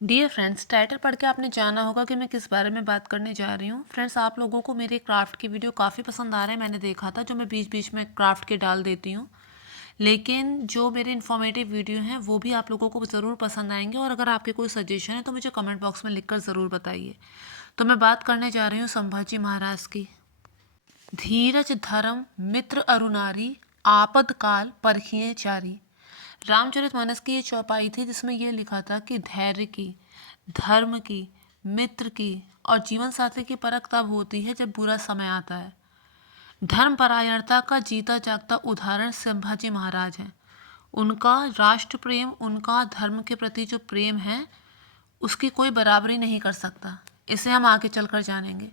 Dear friends, title पढ़ के आपने जाना होगा कि मैं किस बारे में बात करने जा रही हूँ। फ्रेंड्स, आप लोगों को मेरे क्राफ्ट की वीडियो काफ़ी पसंद आ रहे हैं, मैंने देखा था, जो मैं बीच बीच में क्राफ्ट के डाल देती हूँ। लेकिन जो मेरे इन्फॉर्मेटिव वीडियो हैं वो भी आप लोगों को ज़रूर पसंद आएंगे, और अगर आपके कोई सजेशन है तो मुझे कमेंट बॉक्स में लिखकर ज़रूर बताइए। तो मैं बात करने जा रही हूँ संभाजी महाराज की। धीरज धर्म मित्र अरुनारी, आपद काल परखिए चारी। रामचरितमानस की ये चौपाई थी जिसमें ये लिखा था कि धैर्य की, धर्म की, मित्र की और जीवन साथी की परख तब होती है जब बुरा समय आता है। धर्मपरायणता का जीता जागता उदाहरण संभाजी महाराज हैं। उनका राष्ट्र प्रेम, उनका धर्म के प्रति जो प्रेम है, उसकी कोई बराबरी नहीं कर सकता। इसे हम आगे चलकर जानेंगे।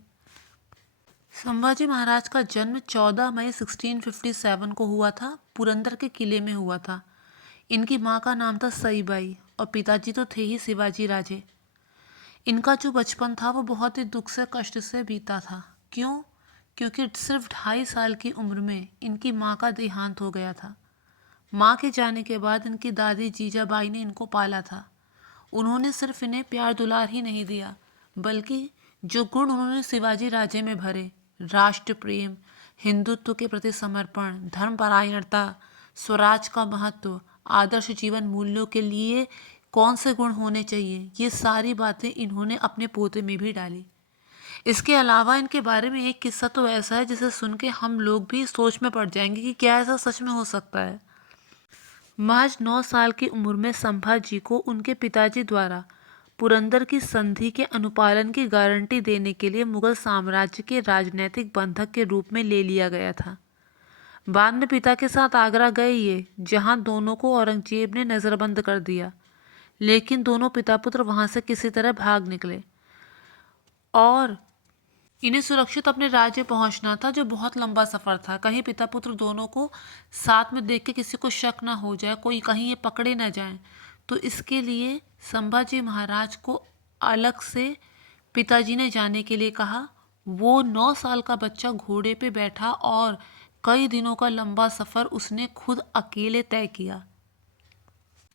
संभाजी महाराज का जन्म 14 मई 1657 को हुआ था। पुरंदर के किले में हुआ था। इनकी माँ का नाम था सईबाई और पिताजी तो थे ही शिवाजी राजे। इनका जो बचपन था वो बहुत ही दुख से, कष्ट से बीता था। क्यों? क्योंकि सिर्फ 2.5 साल की उम्र में इनकी माँ का देहांत हो गया था। माँ के जाने के बाद इनकी दादी जीजाबाई ने इनको पाला था। उन्होंने सिर्फ इन्हें प्यार दुलार ही नहीं दिया, बल्कि जो गुण उन्होंने शिवाजी राजे में भरे, राष्ट्र प्रेम, हिंदुत्व के प्रति समर्पण, धर्मपरायणता, स्वराज का महत्व, आदर्श जीवन मूल्यों के लिए कौन से गुण होने चाहिए, ये सारी बातें इन्होंने अपने पोते में भी डाली। इसके अलावा इनके बारे में एक किस्सा तो ऐसा है जिसे सुन के हम लोग भी सोच में पड़ जाएंगे कि क्या ऐसा सच में हो सकता है। महज 9 साल की उम्र में संभाजी को उनके पिताजी द्वारा पुरंदर की संधि के अनुपालन की गारंटी देने के लिए मुगल साम्राज्य के राजनैतिक बंधक के रूप में ले लिया गया था। बाद में पिता के साथ आगरा गए ये, जहां दोनों को औरंगजेब ने नज़रबंद कर दिया। लेकिन दोनों पिता पुत्र वहां से किसी तरह भाग निकले और इन्हें सुरक्षित अपने राज्य पहुंचना था, जो बहुत लंबा सफ़र था। कहीं पिता पुत्र दोनों को साथ में देख के किसी को शक ना हो जाए, कोई कहीं ये पकड़े ना जाएं। तो इसके लिए संभाजी महाराज को अलग से पिताजी ने जाने के लिए कहा। वो 9 साल का बच्चा घोड़े पे बैठा और कई दिनों का लंबा सफ़र उसने खुद अकेले तय किया।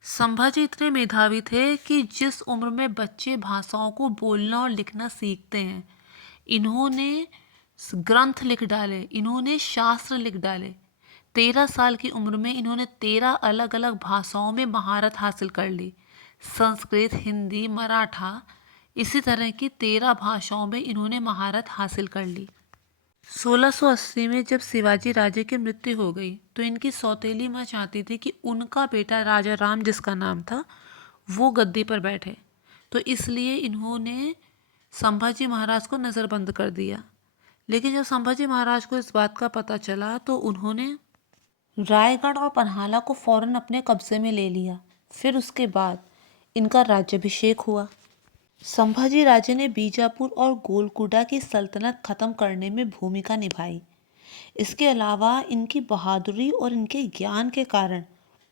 संभाजी इतने मेधावी थे कि जिस उम्र में बच्चे भाषाओं को बोलना और लिखना सीखते हैं, इन्होंने ग्रंथ लिख डाले, इन्होंने शास्त्र लिख डाले। 13 साल की उम्र में इन्होंने 13 अलग अलग भाषाओं में महारत हासिल कर ली। संस्कृत, हिंदी, मराठा, इसी तरह की 13 भाषाओं में इन्होंने महारत हासिल कर ली। 1680 में जब शिवाजी राजे की मृत्यु हो गई तो इनकी सौतेली माँ चाहती थी कि उनका बेटा राजा राम, जिसका नाम था, वो गद्दी पर बैठे। तो इसलिए इन्होंने संभाजी महाराज को नज़रबंद कर दिया। लेकिन जब संभाजी महाराज को इस बात का पता चला तो उन्होंने रायगढ़ और पन्हाला को फौरन अपने कब्जे में ले लिया। फिर उसके बाद इनका राज्याभिषेक हुआ। संभाजी राजे ने बीजापुर और गोलकुंडा की सल्तनत खत्म करने में भूमिका निभाई। इसके अलावा इनकी बहादुरी और इनके ज्ञान के कारण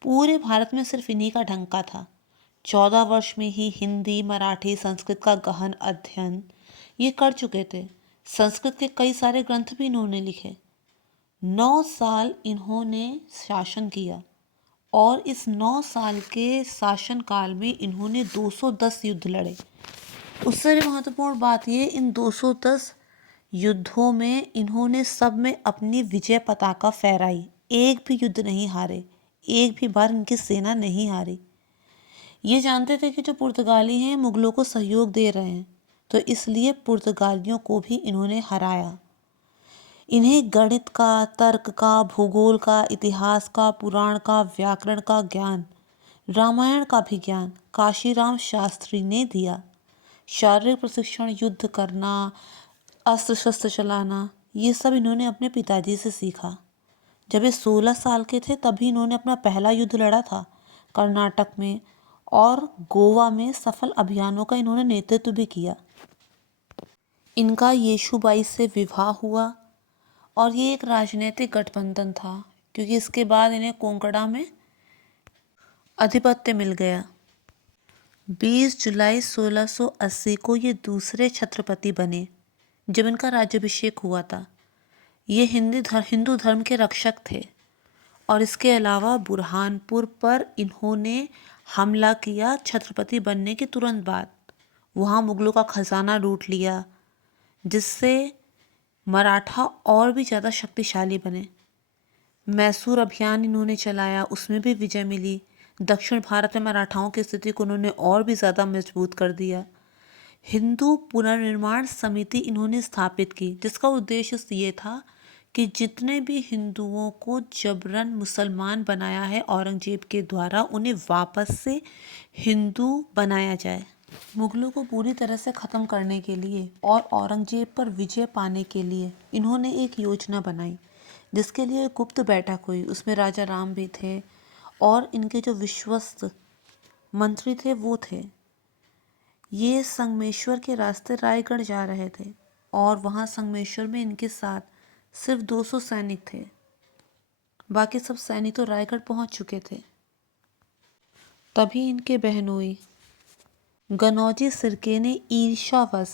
पूरे भारत में सिर्फ इन्हीं का ढंका था। 14 वर्ष में ही हिंदी, मराठी, संस्कृत का गहन अध्ययन ये कर चुके थे। संस्कृत के कई सारे ग्रंथ भी इन्होंने लिखे। 9 साल इन्होंने शासन किया और इस 9 साल के शासन काल में इन्होंने 210 युद्ध लड़े। उससे भी महत्वपूर्ण बात ये, इन 210 युद्धों में इन्होंने सब में अपनी विजय पताका फहराई। एक भी युद्ध नहीं हारे, एक भी बार इनकी सेना नहीं हारी। ये जानते थे कि जो पुर्तगाली हैं मुगलों को सहयोग दे रहे हैं, तो इसलिए पुर्तगालियों को भी इन्होंने हराया। इन्हें गणित का, तर्क का, भूगोल का, इतिहास का, पुराण का, व्याकरण का ज्ञान, रामायण का भी ज्ञान काशीराम शास्त्री ने दिया। शारीरिक प्रशिक्षण, युद्ध करना, अस्त्र शस्त्र चलाना, ये सब इन्होंने अपने पिताजी से सीखा। जब ये 16 साल के थे तभी इन्होंने अपना पहला युद्ध लड़ा था कर्नाटक में, और गोवा में सफल अभियानों का इन्होंने नेतृत्व भी किया। इनका येशुबाई से विवाह हुआ और ये एक राजनीतिक गठबंधन था, क्योंकि इसके बाद इन्हें कोंकणा में आधिपत्य मिल गया। 20 जुलाई 1680 को ये दूसरे छत्रपति बने जब इनका राज्याभिषेक हुआ था। ये हिंदू धर्म के रक्षक थे और इसके अलावा बुरहानपुर पर इन्होंने हमला किया छत्रपति बनने के तुरंत बाद। वहाँ मुगलों का खजाना लूट लिया, जिससे मराठा और भी ज़्यादा शक्तिशाली बने। मैसूर अभियान इन्होंने चलाया, उसमें भी विजय मिली। दक्षिण भारत में मराठाओं की स्थिति को उन्होंने और भी ज़्यादा मजबूत कर दिया। हिंदू पुनर्निर्माण समिति इन्होंने स्थापित की, जिसका उद्देश्य ये था कि जितने भी हिंदुओं को जबरन मुसलमान बनाया है औरंगजेब के द्वारा, उन्हें वापस से हिंदू बनाया जाए। मुगलों को पूरी तरह से ख़त्म करने के लिए और औरंगजेब पर विजय पाने के लिए इन्होंने एक योजना बनाई, जिसके लिए गुप्त बैठक हुई। उसमें राजा राम भी थे और इनके जो विश्वस्त मंत्री थे वो थे। ये संगमेश्वर के रास्ते रायगढ़ जा रहे थे और वहाँ संगमेश्वर में इनके साथ सिर्फ 200 सैनिक थे। बाकी सब सैनिक तो रायगढ़ पहुँच चुके थे। तभी इनके बहनोई गनौजी सिरके ने ईर्ष्यावश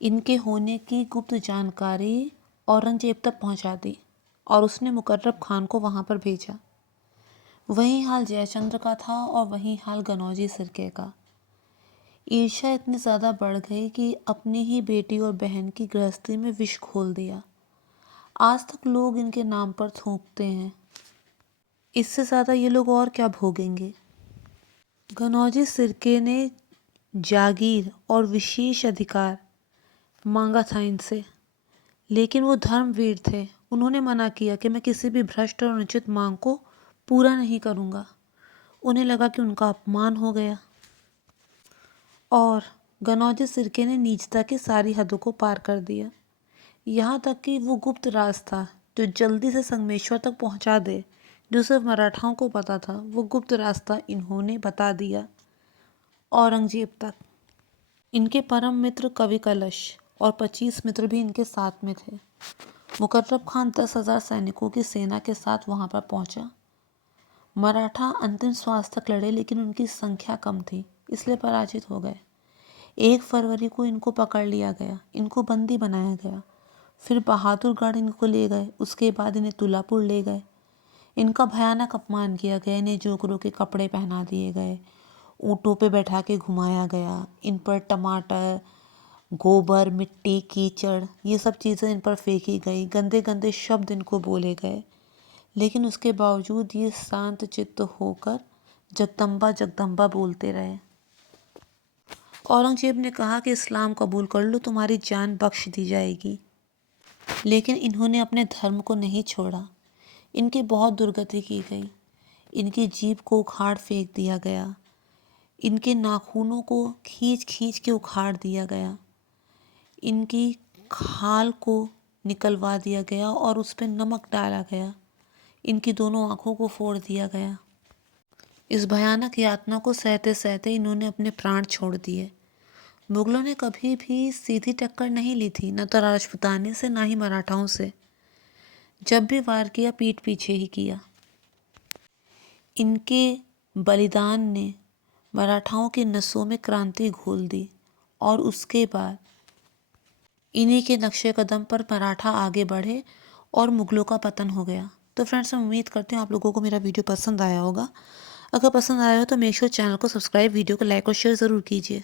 इनके होने की गुप्त जानकारी औरंगजेब तक पहुंचा दी और उसने मुकर्रब खान को वहां पर भेजा। वही हाल जयचंद्र का था और वही हाल गनौजी सिरके का। ईर्ष्या इतनी ज़्यादा बढ़ गई कि अपनी ही बेटी और बहन की गृहस्थी में विष घोल दिया। आज तक लोग इनके नाम पर थूकते हैं। इससे ज़्यादा ये लोग और क्या भोगेंगे। गनौजी सिरके ने जागीर और विशेष अधिकार मांगा था इनसे, लेकिन वो धर्मवीर थे। उन्होंने मना किया कि मैं किसी भी भ्रष्ट और अनुचित मांग को पूरा नहीं करूँगा। उन्हें लगा कि उनका अपमान हो गया और गनौजी सिरके ने नीचता की सारी हदों को पार कर दिया। यहाँ तक कि वो गुप्त रास्ता जो जल्दी से संगमेश्वर तक पहुँचा दे, जो सिर्फ मराठाओं को पता था, वो गुप्त रास्ता इन्होंने बता दिया औरंगजेब तक। इनके परम मित्र कवि कलश और 25 मित्र भी इनके साथ में थे। मुकर्रब खान 10,000 सैनिकों की सेना के साथ वहाँ पर पहुँचा। मराठा अंतिम श्वास तक लड़े, लेकिन उनकी संख्या कम थी, इसलिए पराजित हो गए। 1 फरवरी को इनको पकड़ लिया गया, इनको बंदी बनाया गया। फिर बहादुरगढ़ इनको ले गए, उसके बाद इन्हें तुलापुर ले गए। इनका भयानक अपमान किया गया, इन्हें जोकरों के कपड़े पहना दिए गए, ऊँटों पे बैठा के घुमाया गया। इन पर टमाटर, गोबर, मिट्टी, कीचड़, ये सब चीज़ें इन पर फेंकी गई। गंदे गंदे शब्द इनको बोले गए, लेकिन उसके बावजूद ये शांत चित्त होकर जगदम्बा जगदम्बा बोलते रहे। औरंगजेब ने कहा कि इस्लाम कबूल कर लो, तुम्हारी जान बख्श दी जाएगी, लेकिन इन्होंने अपने धर्म को नहीं छोड़ा। इनकी बहुत दुर्गति की गई। इनकी जीभ को उखाड़ फेंक दिया गया, इनके नाखूनों को खींच खींच के उखाड़ दिया गया, इनकी खाल को निकलवा दिया गया और उस पर नमक डाला गया, इनकी दोनों आँखों को फोड़ दिया गया। इस भयानक यातना को सहते सहते इन्होंने अपने प्राण छोड़ दिए। मुगलों ने कभी भी सीधी टक्कर नहीं ली थी, न तो राजपूताने से, ना ही मराठाओं से। जब भी वार किया पीठ पीछे ही किया। इनके बलिदान ने मराठाओं की नसों में क्रांति घोल दी और उसके बाद इन्हीं के नक्शे कदम पर मराठा आगे बढ़े और मुगलों का पतन हो गया। तो फ्रेंड्स, मैं उम्मीद करती हूँ आप लोगों को मेरा वीडियो पसंद आया होगा। अगर पसंद आया हो तो मेक श्योर चैनल को सब्सक्राइब, वीडियो को लाइक और शेयर ज़रूर कीजिए।